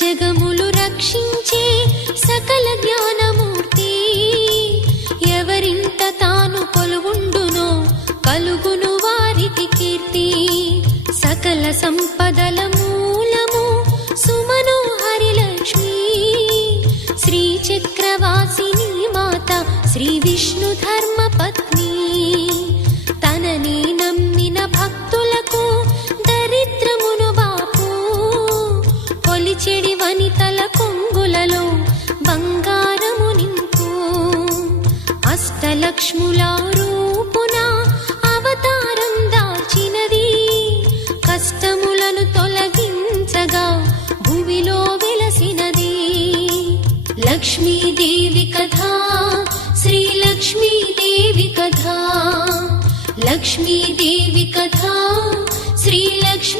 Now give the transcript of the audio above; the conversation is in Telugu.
జగములు రక్షించే సకల జ్ఞానమూర్తి. ఎవరింట తాను కొలువుండునో కలుగును వారికి కీర్తి. సకల సంపదల మూలము సుమనోహరి లక్ష్మి. శ్రీ చక్రవాసిని మాత శ్రీ విష్ణు ధర్మ పత్ని. తనని నమ్మిన భక్తులకు దరిద్రమును బాపు. కొలిచెడి వనితల కొంగులలో బంగారము నింపు. అష్టలక్ష్ముల రూపున అవతారం దాల్చినది. కష్టములను తొలగించగా భూమిలో వెలసినది. లక్ష్మీదేవి కథ శ్రీ లక్ష్మీదేవి కథ. లక్ష్మీదేవి కథ శ్రీ లక్ష్మీ